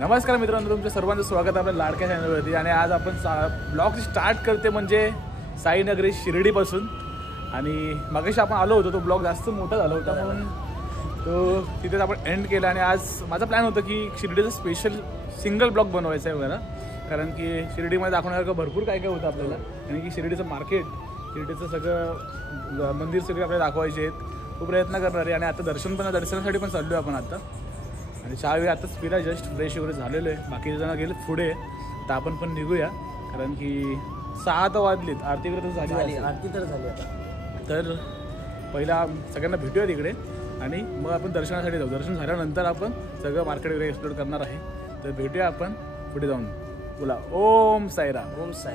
नमस्कार मित्रांनो, तुमच्या सर्वांचं स्वागत आहे आपल्या लाडक्या चॅनलवरती. आणि आज आपण ब्लॉग स्टार्ट करते म्हणजे साईनगरी शिर्डीपासून. आणि मगाशी आपण आलो होतो, तो ब्लॉग जास्त मोठा झाला होता म्हणून तो तिथेच आपण एंड केला. आणि आज माझा प्लॅन होता की शिर्डीचं स्पेशल सिंगल ब्लॉग बनवायचा आहे वगैरे, कारण की शिर्डीमध्ये दाखवण्यासारखं भरपूर काय काय होतं आपल्याला. आणि की शिर्डीचं मार्केट, शिर्डीचं सगळं मंदिर सगळे आपल्याला दाखवायचे आहेत. खूप प्रयत्न करणार आहे. आणि आता दर्शनासाठी पण चाललो आहे आपण आता. आणि चहा वेळी आताच पिला, जस्ट फ्रेश वगैरे झालेलो आहे. बाकीचे जण गेले पुढे, तर आपण पण निघूया कारण की 6 तर वाजलीत. आरती वगैरे तर झाली आता. तर पहिला सगळ्यांना भेटूया तिकडे आणि मग आपण दर्शनासाठी जाऊ. दर्शन झाल्यानंतर आपण सगळं मार्केट वगैरे एक्सप्लोर करणार आहे. तर भेटूया आपण पुढे जाऊन. बोला ओम साईराम. ओम साई.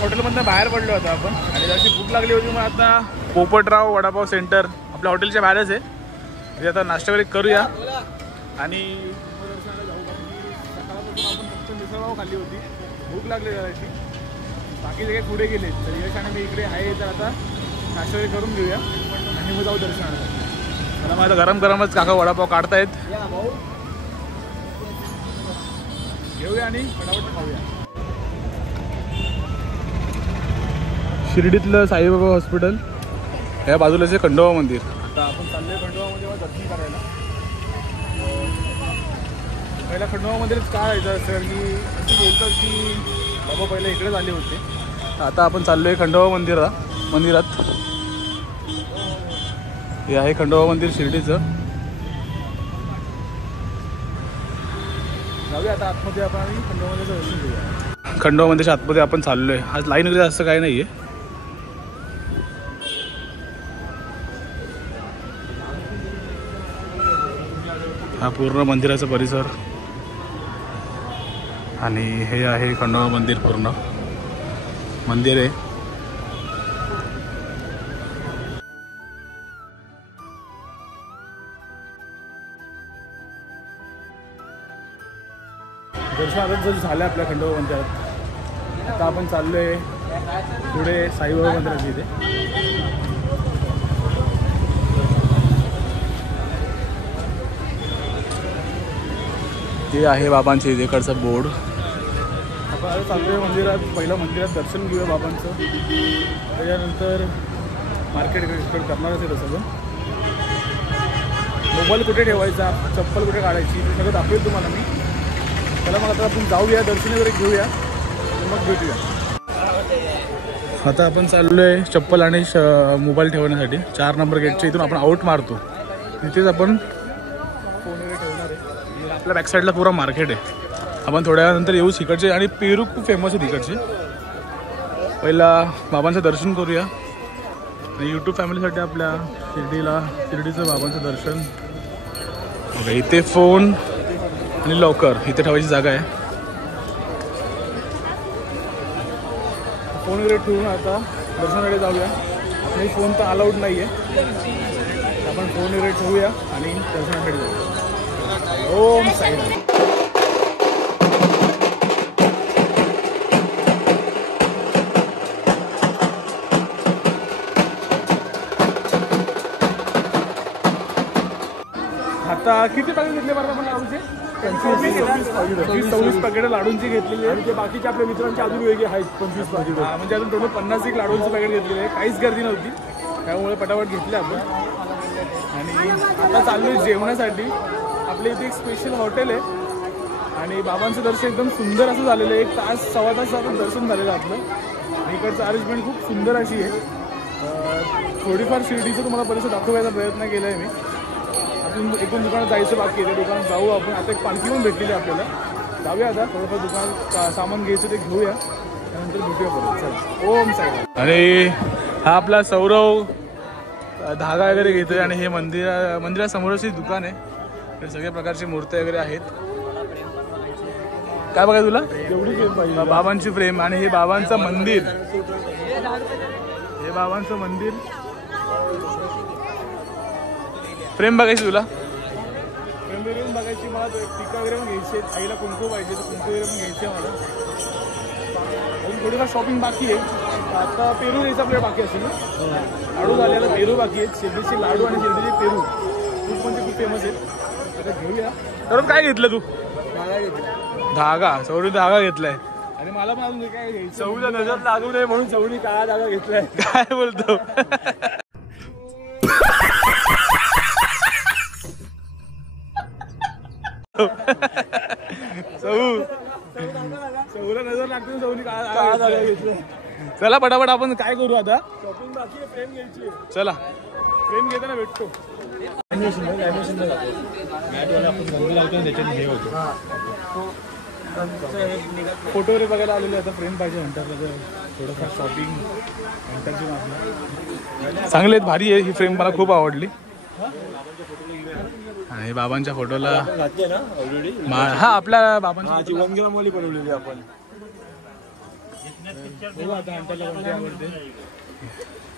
हॉटेलमधनं बाहेर पडलो होतो आपण आणि जशी भूक लागली होती, मग आता पोपटराव वडापाव सेंटर आपल्या हॉटेलच्या बाहेरच आहे. म्हणजे आता नाश्ता वगैरे करूया आणि दर्शनाला जाऊ. सकाळपासून आपण फक्त मिसळपाव खाल्ली होती, भूक लागली जराशी. बाकी सगळे पुढे गेले, तर यश आणि मी इकडे आहे. तर आता नाश्ता वगैरे करून घेऊया आणि मग जाऊ दर्शनाला. मला माझा गरम गरमच काका वडापाव काढतायत, घेऊया आणि फटाफट खाऊया. शिर्डीतलं साईबाबा हॉस्पिटल, ह्या बाजूलाच आहे खंडोबा मंदिर. आता आपण चाललोय खंडोबा मंदिरात दर्शन करायला. पहिला खंडोबा मंदिरच काय आहे सर, की असं बोलतात की बाबा पहिले इकडेच आले होते. आता आपण चाललोय खंडोबा मंदिरात. हे आहे खंडोबा मंदिर शिर्डीचं. जाऊया आता आतमध्ये आपण आणि खंडोबा मंदिराचं दर्शन घेऊया. खंडोबा मंदिरच्या आतमध्ये आपण चाललोय. आज लाईन वगैरे असं काही नाही आहे. हा पूर्ण मंदिराचा परिसर आणि हे आहे खंडोबा मंदिर. पूर्ण मंदिर आहे. दर्शन आता जर झालं आपल्या खंडोबा मंदिरात. आता आपण चाललोय पुढे साईबाबा मंदिरात. इथे हे आहे बाबांचे इकडचा बोर्ड. आपण आता चाललोय मंदिरात. पहिलं मंदिरात दर्शन घेऊया बाबांचं, त्याच्यानंतर मार्केट एक्सप्लोर करणारच आहे. सगळं मोबाईल कुठे ठेवायचा, चप्पल कुठे काढायची, ते सगळं दाखवेल तुम्हाला मी. चला मग आता आपण जाऊया, दर्शन वगैरे घेऊया, मग भेटूया. आता आपण चाललोय चप्पल आणि मोबाईल ठेवण्यासाठी 4 नंबर गेटच्या इथून आपण आउट मारतो. तिथेच आपण फोन वगैरे ठेवणार आहे. आपल्या बॅक साईडला पुरा मार्केट आहे. आपण थोड्या वेळानंतर येऊ इकडचे. आणि पेरू खूप फेमस आहे तिकडचे. पहिला बाबांचं दर्शन करूया. आणि यूट्यूब फॅमिलीसाठी आपल्या शिर्डीचं बाबांचं दर्शन. ओके, इथे फोन आणि लॉकर इथे ठेवायची जागा आहे. फोन वगैरे ठेवून आता दर्शनाकडे जाऊया. आपले फोन तर अलाउड नाही आहे, आपण फोन वगैरे ठेवूया आणि दर्शनाकडे जाऊया. ओम साईराम. आता किती पॅकेट घेतले बरं आपण लाडूचे? 26 पॅकेट लाडूंची घेतलेली आहे. आणि ते बाकीचे आपल्या मित्रांचे अजून वेगळे आहेत 25 पॅकेट. म्हणजे अजून टोटल 50 लाडूंचं पॅकेट घेतलेले आहे. काहीच गर्दी नव्हती, त्यामुळे पटापट घेतले आपण. आणि आता चाललोय जेवणासाठी. आपल्या इथे एक स्पेशल हॉटेल आहे आणि बाबांचं दर्शन एकदम सुंदर असं झालेलं आहे. 1 तास 1.25 तासाचं दर्शन झालेलं आपलं. आणि इकडचं अरेंजमेंट खूप सुंदर अशी आहे. थोडीफार शिर्डीचं तुम्हाला परिसर दाखवायचा प्रयत्न केला आहे मी. अजून 1-2 दुकानात जायचं बाकी आहे. ते दुकानात जाऊ आपण. आता एक पालखी पण भेटलेली आहे आपल्याला. जाऊया आता थोडंफार दुकानात सामान घ्यायचं ते घेऊया, त्यानंतर भेटूया परत. चल ओम साईराम. आणि हा आपला सौरव धागा वगैरे घेतोय. आणि हे मंदिरासमोरच दुकान आहे. सगळ्या प्रकारची मूर्त्या वगैरे आहेत. काय बघाय तुला? बाबांची फ्रेम. आणि हे बाबांचं मंदिर. हे बाबांचं मंदिर फ्रेम बघायची तुला? फ्रेम वगैरे पण बघायची. मला टिका वगैरे पण घ्यायची आहे. आईला कुंकू पाहिजे, तर कुंकू वगैरे पण घ्यायचे आहे मला. अजून थोडीफार शॉपिंग बाकी आहे. आता पेरू घ्यायचं आपल्याला बाकी असेल ना. लाडू झालेला पेरू बाकी आहेत. शिर्डीचे लाडू आणि शिर्डीचे पेरू खूप म्हणजे खूप फेमस आहेत. आता घेऊया. तर काय घेतलं तू? धागा सौरी धागा घेतलाय आणि मला पण अजून काय घ्यायचं चौला नजर लागू नये म्हणून चौरी काळा धागा घेतलाय. काय बोलतो सौला नजर लागते सौनी काळा धागा घेतला. चला पटापट आपण काय करू आता शॉपिंग बाकी आहे, फ्रेम घ्यायची. चला फ्रेम घेताना भेटतो. फोटो वगैरे बघायला आलेले आता फ्रेम पाहिजे म्हणतात थोडंफार शॉपिंग चांगले आहेत भारी आहे ही फ्रेम मला खूप आवडली. आणि बाबांच्या फोटोला घातली ना ऑलरेडी. हा आपल्या बाबांची 1 ग्राम वाली बनवलेली आपण.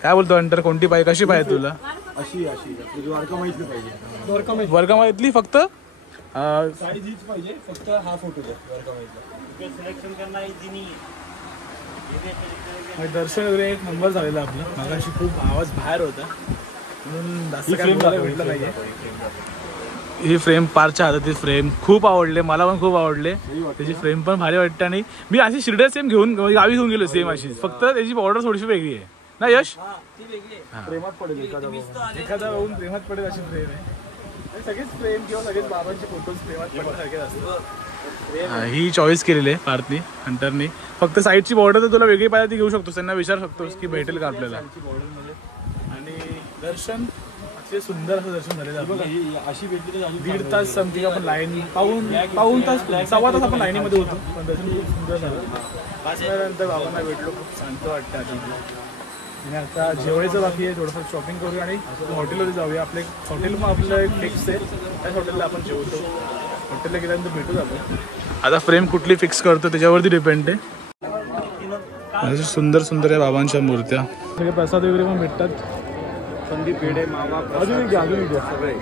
काय बोलतो अंटर कोणती पाहिजे कशी पाहिजे तुला. अशी अशी द्वारका माहितली पाहिजे. वर्गा माहितली फक्त साईज हीच पाहिजे फक्त हा फोटो द्या द्वारका माहितला. सिलेक्शन करना इझी नाही आहे. दर्शन वगैरे एक नंबर झालेला आपला. मगाशी खूप आवाज बाहेर होता म्हणून जास्त काय बोलायला भेटलं नाहीये. ही फ्रेम पारच्या हातातील फ्रेम खूप आवडले मला पण खूप आवडले. त्याची फ्रेम पण भारी वाटते आणि मी अशी शिर्ड्या सेम घेऊन गावी घेऊन गेलो सेम अशी फक्त त्याची बॉर्डर थोडीशी वेगळी आहे ना यश. प्रेमात पडेल एखादा होऊन प्रेमात पडेल अशी फ्रेम आहे. सगळेच फ्रेम किंवा सगळेच बाबांचे फोटोज प्रेमात पडण्यासारखेच असतात. ही चॉईस केलेली आहे पार्थनी हंटरनी. फक्त साईडची बॉर्डर तर तुला वेगळी पाहिजे ती घेऊ शकतोस त्यांना विचारू शकतोस की भेटेल का आपल्याला. आणि दर्शन अतिशय सुंदर असं दर्शन झालेलं. अशी भेटली तर 1.5 तास समथिंग आपण लाईन पाऊन तास सव्वा तास आपण लाईनीमध्ये होतो पण दर्शन खूप सुंदर झालं. 5 मिनिटानंतर बाबांना भेटलो खूप शांत वाटतं आता. आणि आता जेवायचं बाकी आहे थोडंफार शॉपिंग करूया आणि हॉटेलमध्ये जाऊया. आपलं एक हॉटेल पण आपलं एक फिक्स आहे त्याच हॉटेलला आपण जेवतो. हॉटेलला गेल्यानंतर भेटू आपण. आता फ्रेम कुठली फिक्स करतो त्याच्यावरती डिपेंड आहे. सुंदर सुंदर आहे बाबांच्या मूर्त्या. सगळे प्रसाद वगैरे पण भेटतात. कंदी पेढे मावा अजून घ्या सगळे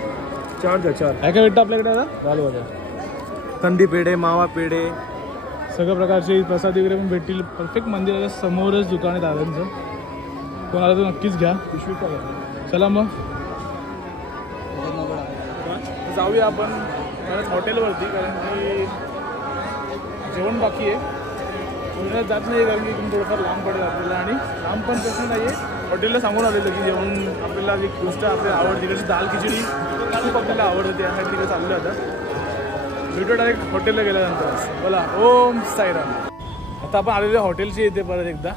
4 द्या 4. काय काय भेटतं आपल्याकडे आता चालू होतं. कंदी पेढे मावा पेढे सगळ्या प्रकारचे प्रसाद वगैरे पण भेटतील. परफेक्ट मंदिराच्या समोरच दुकान आहे दादांचं. कोणाला तर नक्कीच घ्या. चला मग जाऊया आपण हॉटेलवरती कारण की जेवण बाकी आहे. पुण्यात जात नाही कारण की इथून थोडंफार लांब पडेल आपल्याला आणि लांब पण प्रश्न नाही आहे. हॉटेलला सांगून आलेलं की जेवण आपल्याला एक गोष्ट आपल्याला आवडते तिकडची दाल खिचडी खूप आपल्याला आवडते त्यासाठी तिकडे चाललं आता. भेटू डायरेक्ट हॉटेलला गेल्यानंतर. बोला ओम साईराम. आता आपण आलेल्या हॉटेलची येते परत एकदा.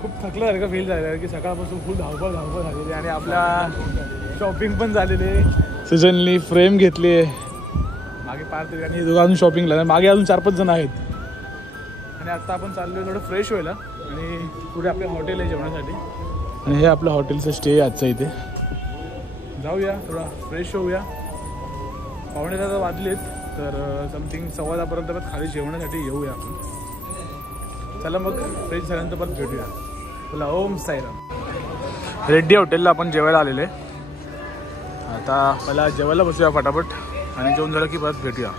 खूप थकल्यासारखं फील झालं कारण की सकाळपासून खूप धावपळ झालेली आणि आपल्या शॉपिंग पण झालेली. सीजनली फ्रेम घेतली आहे मागे पार्थ आणि दोघं अजून शॉपिंगला मागे अजून 4-5 जण आहेत. आणि आता आपण चाललो आहे थोडं फ्रेश व्हायला आणि पुढे आपलं हॉटेल आहे जेवणासाठी. आणि हे आपलं हॉटेलचं स्टे आहे आजचं इथे. जाऊया थोडा फ्रेश होऊया. 9:15 वाजलेत तर समथिंग 10:15 खाली जेवणासाठी येऊया आपण. चला मग फ्रेश झाल्यानंतर परत भेटूया. बोला ओम साईराम. रेड्डी हॉटेलला आपण जेवायला आलेले. आता मला जेवायला बसूया फटाफट आणि जेवण झालं की परत भेटूया.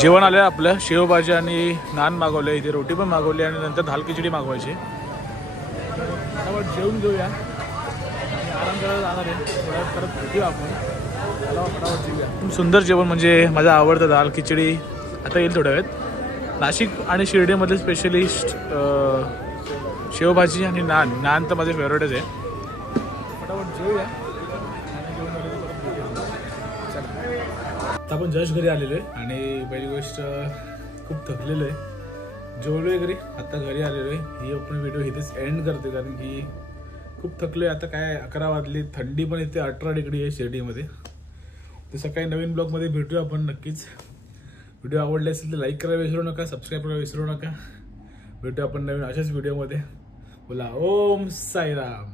जेवण आलं आपलं शेवभाजी आणि नान मागवले. इथे रोटी पण मागवली आणि नंतर दाल खिचडी मागवायची. फटाफट जेवून घेऊया आणि आराम करायला जाणार आहे. थोड्यात परत भेटूया आपण. फटाफट जेवूया. सुंदर जेवण म्हणजे माझं आवडतं दाल खिचडी. आता येईल थोड्या वेळात. नाशिक आणि शिर्डीमधले स्पेशलिस्ट शेवभाजी आणि नान तर माझे फेवरेटच आहे. फटाफट जेवूया आणि जेवण झालं परत भेटूया. आता आपण जस्ट घरी आलेलो आहे आणि पहिली गोष्ट खूप थकलेलो आहे. जेवलो आहे घरी आता घरी आलेलो आहे. ही आपण व्हिडिओ इथेच एंड करते कारण की खूप थकलो आहे. आता काय 11 वाजली. थंडी पण इथे 18 डिग्री आहे शिर्डीमध्ये. तर सकाळी नवीन ब्लॉगमध्ये भेटूया आपण नक्कीच. व्हिडिओ आवडले असेल तर लाईक करायला विसरू नका. सबस्क्राईब करायला विसरू नका. भेटूया आपण नवीन अशाच व्हिडिओमध्ये. बोला ओम साईराम.